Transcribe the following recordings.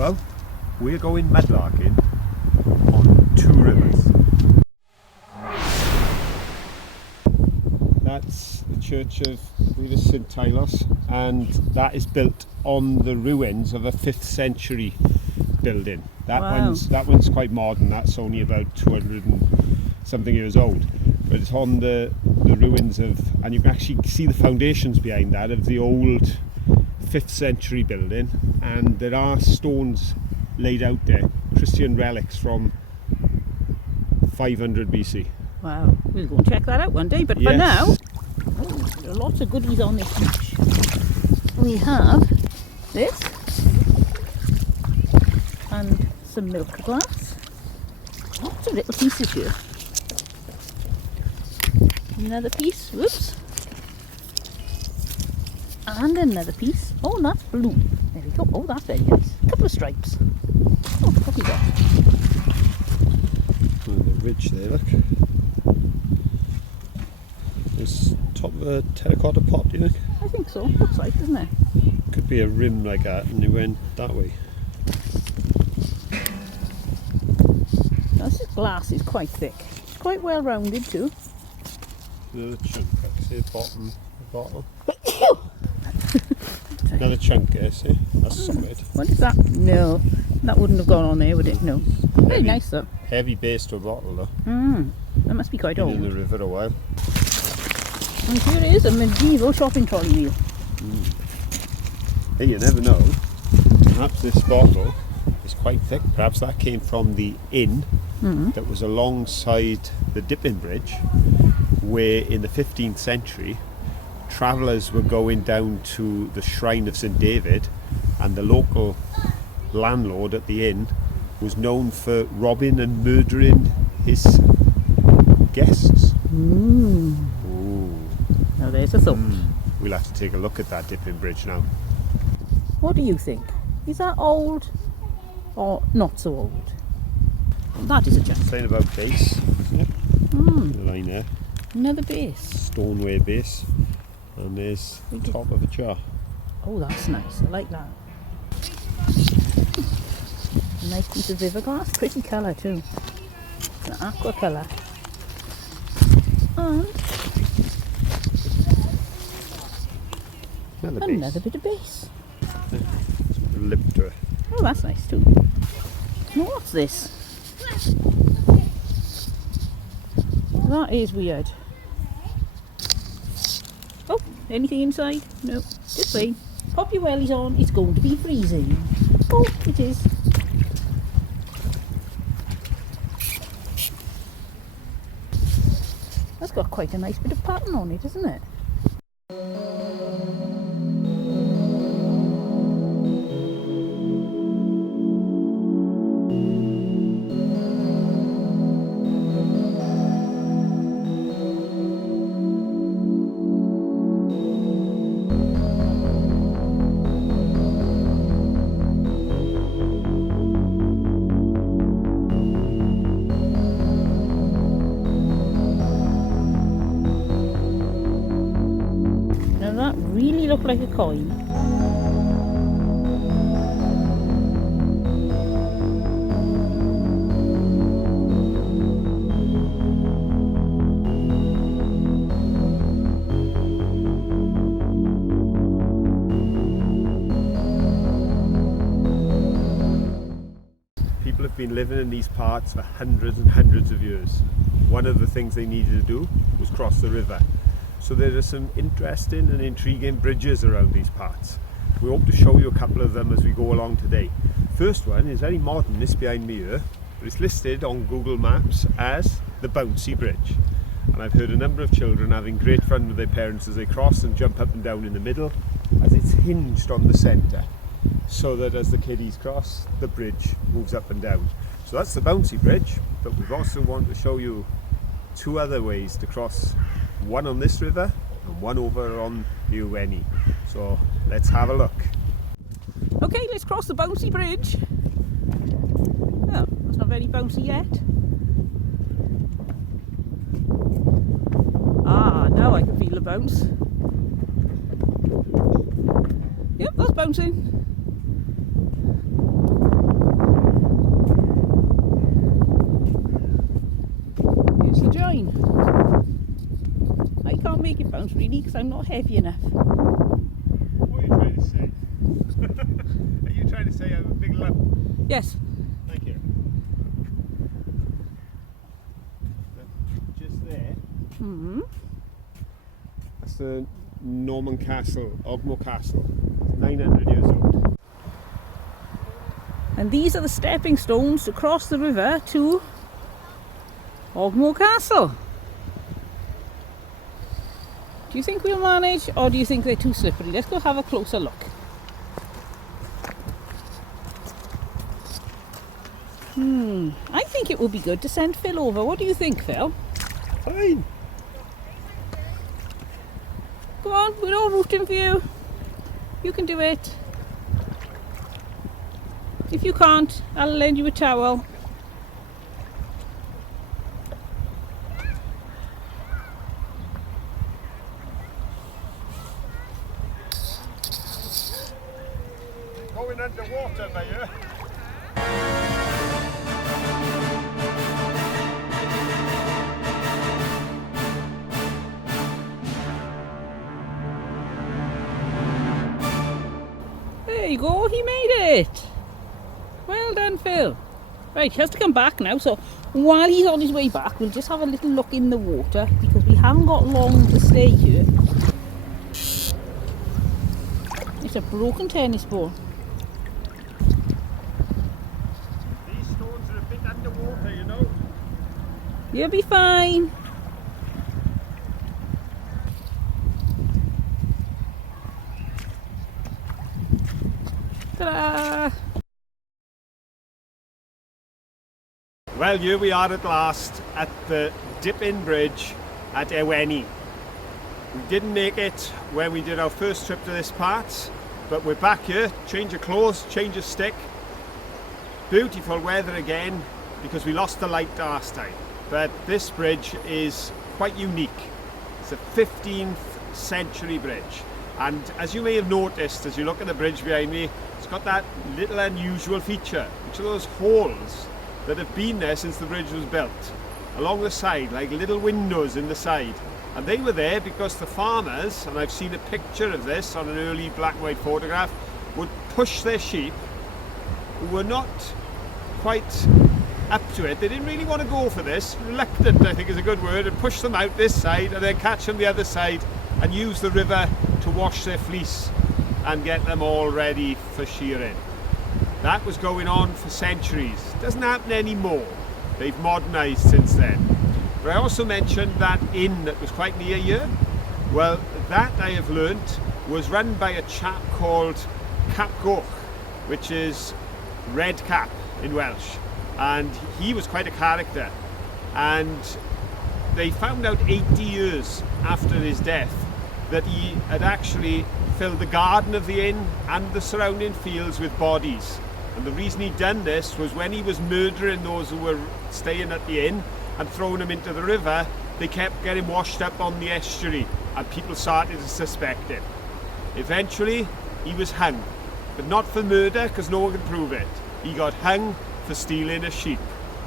Well, we're going mudlarking on 2 rivers. That's the church of St Tylos, and that is built on the ruins of a 5th century building. That one's quite modern. That's only about 200 and something years old, but it's on the ruins of, and you can actually see the foundations behind that of the old 5th century building, and there are stones laid out there, Christian relics from 500 BC. Wow, we'll go and check that out one day, but for now, there are lots of goodies on this beach. We have this, and some milk glass, lots of little pieces here. Another piece, whoops, and another piece. Oh, and that's blue. There we go. Oh, that's very nice. A couple of stripes. Oh, what have we got? Oh, the ridge there, look. It's top of a terracotta pot, do you think? I think so. Looks like, doesn't it? Could be a rim like that, and it went that way. Now, this glass is quite thick. It's quite well rounded too. Another chunk, I see the bottom of the bottle. Another chunk there, see? That's solid. What is that? No, that wouldn't have gone on there, would it? No. Very nice though. Heavy base to a bottle though. That must be quite Been old. in the river a while. And here is a medieval shopping trolley wheel. Hey, you never know. Perhaps this bottle is quite thick. Perhaps that came from the inn that was alongside the dipping bridge, where in the 15th century travellers were going down to the shrine of St David, and the local landlord at the inn was known for robbing and murdering his guests. Ooh. Now there's a thought. We'll have to take a look at that dipping bridge now. What do you think? Is that old or not so old? That is a chunk. Saying about base, isn't it? The line there. Another base. Stoneware base. And there's the top of a jar. Oh, that's nice. I like that. A nice piece of river glass. Pretty colour too. It's an aqua colour. And another bit of base. Sort of lip to it. Oh, that's nice too. Now, what's this? That is weird. Oh, anything inside? No, just plain. Pop your wellies on, it's going to be freezing. Oh, it is. That's got quite a nice bit of pattern on it, isn't it? That really looked like a coin. People have been living in these parts for hundreds and hundreds of years. One of the things they needed to do was cross the river. So there are some interesting and intriguing bridges around these parts. We hope to show you a couple of them as we go along today. First one is very modern, this behind me here, but it's listed on Google Maps as the Bouncy Bridge. And I've heard a number of children having great fun with their parents as they cross and jump up and down in the middle, as it's hinged on the centre, so that as the kiddies cross, the bridge moves up and down. So that's the Bouncy Bridge, but we also want to show you 2 other ways to cross. One on this river and one over on the Ueni. So let's have a look. Okay, let's cross the Bouncy Bridge. Oh, it's not very bouncy yet. Ah, now I can feel the bounce. Yep, that's bouncing. really, because I'm not heavy enough. What are you trying to say? Are you trying to say I'm a big lump? Yes. Thank you. Just there. Hmm. That's the Norman Castle, Ogmore Castle. It's 900 years old. And these are the stepping stones to cross the river to Ogmore Castle. Do you think we'll manage, or do you think they're too slippery? Let's go have a closer look. I think it would be good to send Phil over. What do you think, Phil? Fine. Go on, we're all rooting for you. You can do it. If you can't, I'll lend you a towel. Going underwater, by you. There you go, he made it. Well done, Phil. Right, he has to come back now, so while he's on his way back, we'll just have a little look in the water, because we haven't got long to stay here. It's a broken tennis ball. These stones are a bit underwater, you know. You'll be fine. Ta-da! Well, here we are at last at the dip-in bridge at Ewenny. We didn't make it when we did our first trip to this part, but we're back here, change of clothes, change of stick. Beautiful weather again, because we lost the light last time. But this bridge is quite unique. It's a 15th century bridge. And as you may have noticed as you look at the bridge behind me, it's got that little unusual feature, which are those holes that have been there since the bridge was built, along the side, like little windows in the side. And they were there because the farmers, and I've seen a picture of this on an early black and white photograph, would push their sheep who were not quite up to it. They didn't really want to go for this. Reluctant, I think is a good word, and push them out this side and then catch them the other side and use the river to wash their fleece and get them all ready for shearing. That was going on for centuries. Doesn't happen anymore. They've modernised since then. But I also mentioned that inn that was quite near here. Well, that I have learnt was run by a chap called Cap Goch, which is red cap in Welsh. And he was quite a character. And they found out 80 years after his death that he had actually filled the garden of the inn and the surrounding fields with bodies. And the reason he'd done this was when he was murdering those who were staying at the inn and throwing them into the river, they kept getting washed up on the estuary and people started to suspect him. Eventually, he was hung, but not for murder because no one could prove it. He got hung for stealing a sheep.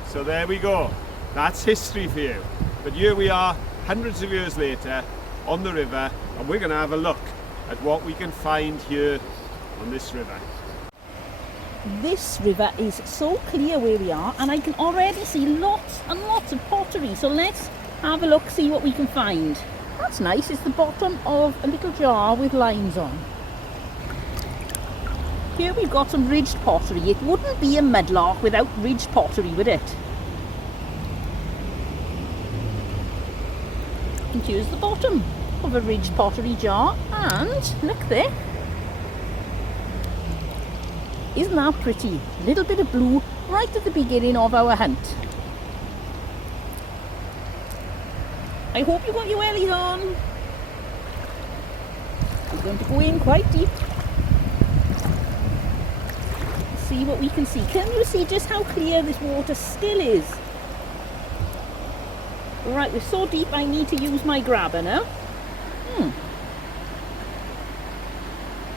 So there we go. That's history for you. But here we are, hundreds of years later, on the river, and we're going to have a look at what we can find here on this river. This river is so clear where we are, and I can already see lots and lots of pottery. So let's have a look, see what we can find. That's nice. It's the bottom of a little jar with lines on. Here we've got some ridged pottery. It wouldn't be a mudlark without ridged pottery, would it? And here's the bottom of a ridged pottery jar, and look there. Isn't that pretty? A little bit of blue right at the beginning of our hunt. I hope you got your wellies on. We're going to go in quite deep. See what we can see. Can you see just how clear this water still is? Right, we're so deep I need to use my grabber now.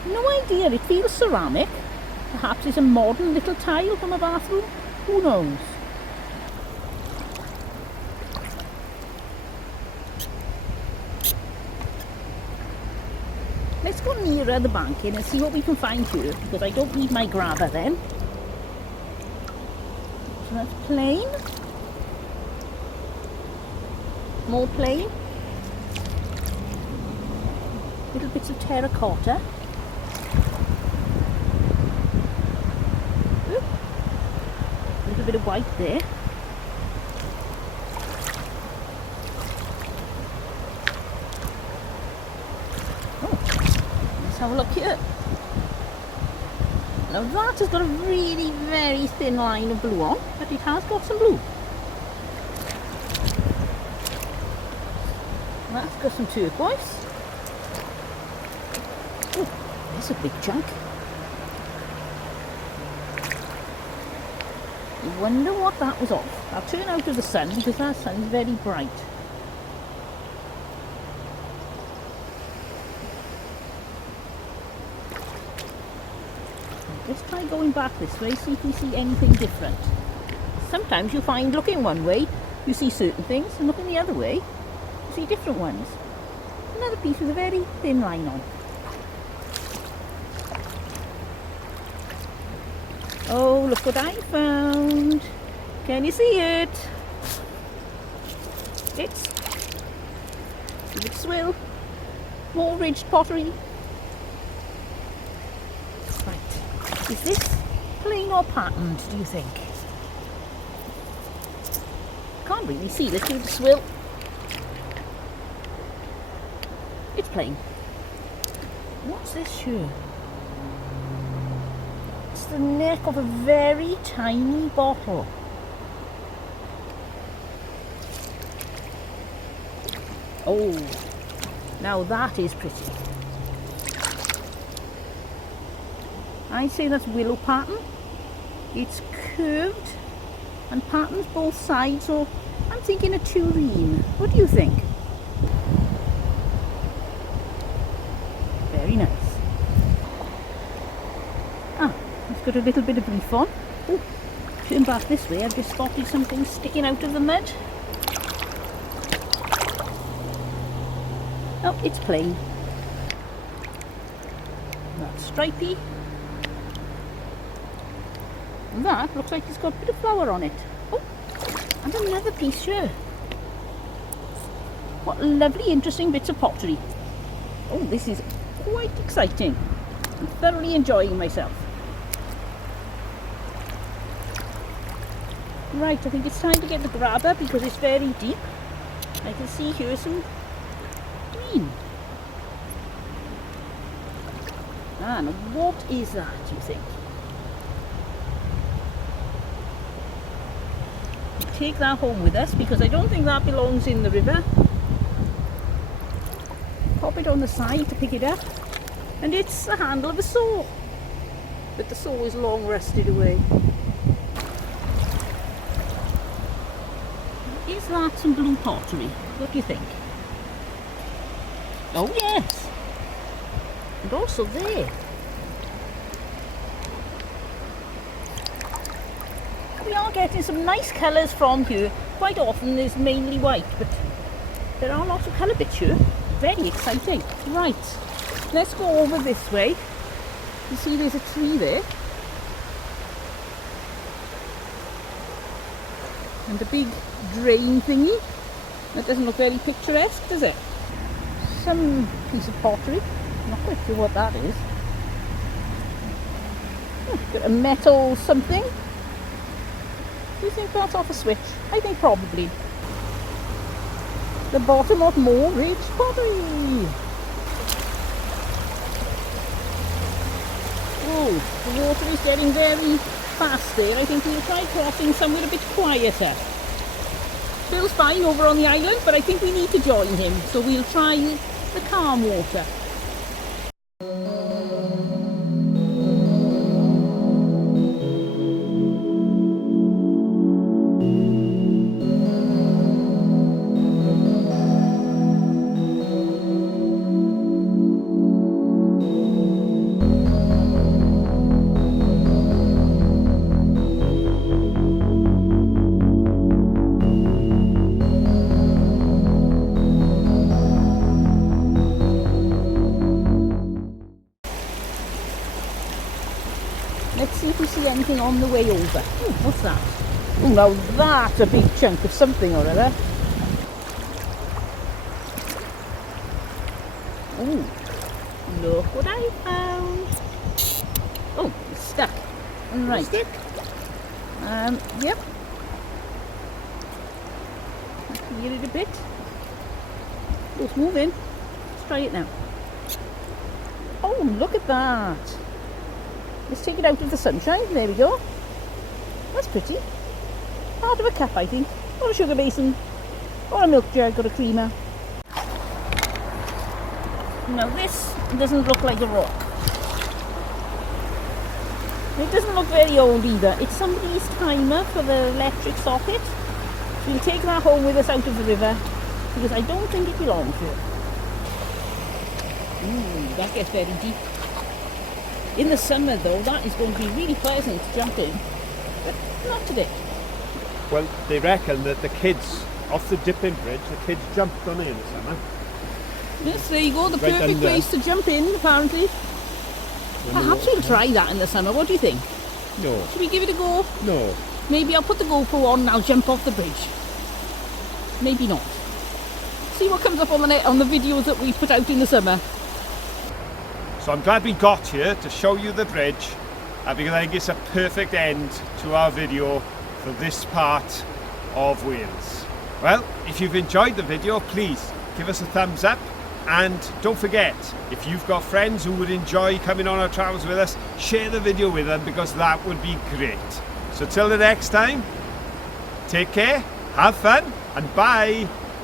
No idea, it feels ceramic. Perhaps it's a modern little tile from a bathroom. Who knows? nearer the banking and see what we can find here, because I don't need my grabber then. So that's plain. More plain. Little bits of terracotta. Oop. A little bit of white there. Let's have a look here. Now that has got a really very thin line of blue on, but it has got some blue. That's got some turquoise. Oh, there's a big chunk. I wonder what that was of. I'll turn out of the sun because that sun's very bright. Let's try going back this way, see if we see anything different. Sometimes you find looking one way, you see certain things, and looking the other way, you see different ones. Another piece with a very thin line on. Oh, look what I found. Can you see it? It's, give it a swirl, more ridged pottery. Right, is this plain or patterned, do you think? Can't really see, let's give it a swirl. It's plain. What's this here? It's the neck of a very tiny bottle. Oh, now that is pretty. I'd say that's willow pattern. It's curved and patterns both sides, so I'm thinking a tureen. What do you think? Very nice. Ah, it's got a little bit of leaf on. Oh, turn back this way, I've just spotted something sticking out of the mud. Oh, it's plain. That's stripy. And that looks like it's got a bit of flower on it. Oh, and another piece here. What lovely, interesting bits of pottery. Oh, this is quite exciting. I'm thoroughly enjoying myself. Right, I think it's time to get the grabber because it's very deep. I can see here some green. Ah, now what is that, do you think? We'll take that home with us because I don't think that belongs in the river. Pop it on the side to pick it up. And it's the handle of a saw. But the saw is long rusted away. Is that some blue pottery? What do you think? Oh yes! And also there. We are getting some nice colours from here. Quite often there's mainly white, but there are lots of colour bits here. Very exciting. Right, let's go over this way. You see there's a tree there. And a big drain thingy. That doesn't look very picturesque, does it? Some piece of pottery. Not quite sure what that is. Got a metal something. Do you think that's off a switch? I think probably. The bottom of more ridged pottery. Oh, the water is getting very fast there. I think we'll try crossing somewhere a bit quieter. Phil's fine over on the island, but I think we need to join him. So we'll try the calm water. Let's see if we see anything on the way over. Ooh, what's that? Oh, now that's a big chunk of something or other. Ooh, look what I found. Oh, it's stuck. Right. Stick? Yep. Clear it a bit. Oh, it's moving. Let's try it now. Oh, look at that. Let's take it out of the sunshine. There we go. That's pretty. Part of a cup, I think. Or a sugar basin. Or a milk jug or a creamer. Now this doesn't look like a rock. It doesn't look very old either. It's somebody's timer for the electric socket. We'll take that home with us out of the river because I don't think it belongs here. Ooh, that gets very deep. In the summer though, that is going to be really pleasant to jump in, but not today. Well, they reckon that the kids, off the dipping bridge, the kids jumped on it in the summer. Yes, there you go, the Right perfect under. place to jump in apparently. Perhaps we'll try that in the summer, what do you think? No, Should we give it a go? no. Maybe I'll put the GoPro on and I'll jump off the bridge. Maybe not. See what comes up on the videos that we put out in the summer. So I'm glad we got here to show you the bridge because I think it's a perfect end to our video for this part of Wales. Well, if you've enjoyed the video, please give us a thumbs up, and don't forget, if you've got friends who would enjoy coming on our travels with us, share the video with them because that would be great. So till the next time, take care, have fun, and bye!